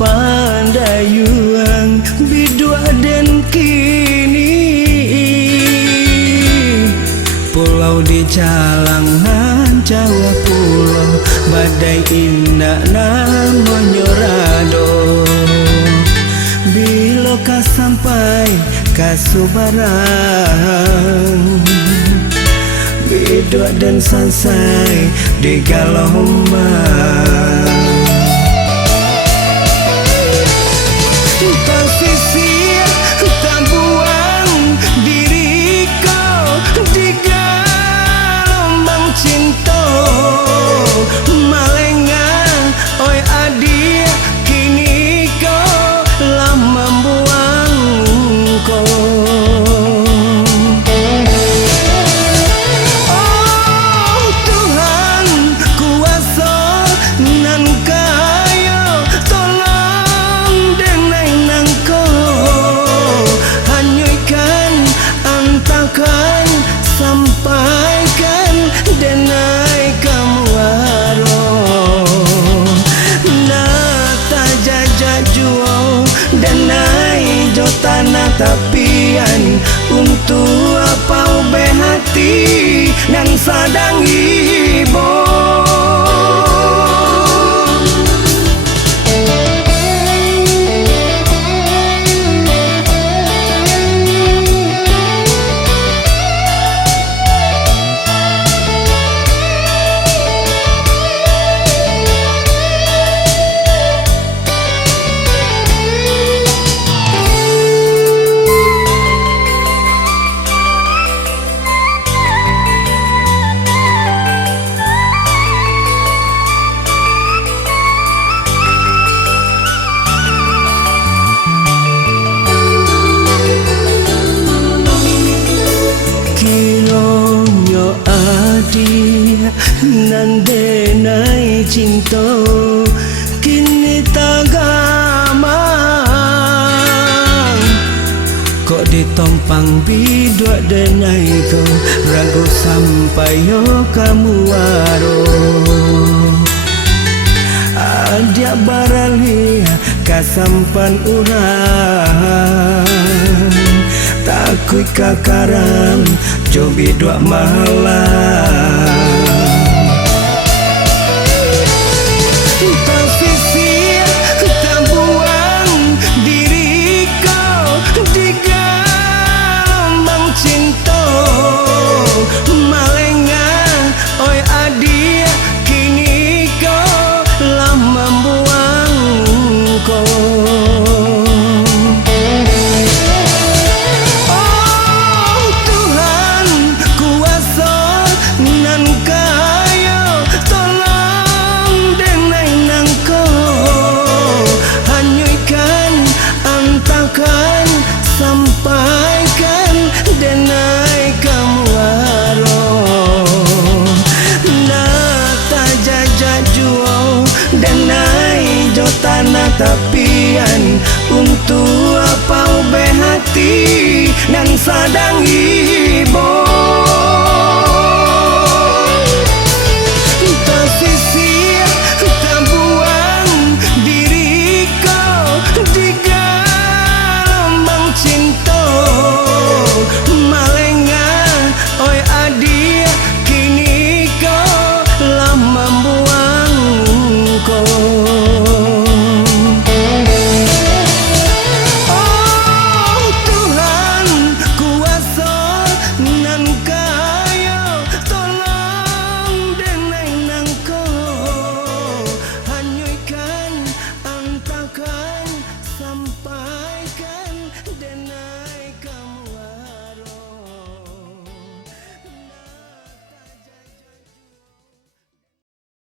pandayuang bidua dan kini pulau di calangan Jawa pulau badai indah namanya rado bila ka sampai ka Subarang bidua dan sansai di Galombang tak sisir tak buang diri kau di Galombang cinta malenga oi adik kini kau lah membuang kau. Sampaikan denai kamu aro nata jajak jual denai jotana tapian untuk apa ube hati yang sadang ibu. Nandenai cinta kini tagamang kok ditompang bidua denai kau ragu sampai yo kamu waro adia barali kasampan urang takui kakaram cobi dua malam sampaikan denai kamu aro nata jajak jual denai jotana tapian untuk apa ube hati yang sadang ibu. Sampaikan denai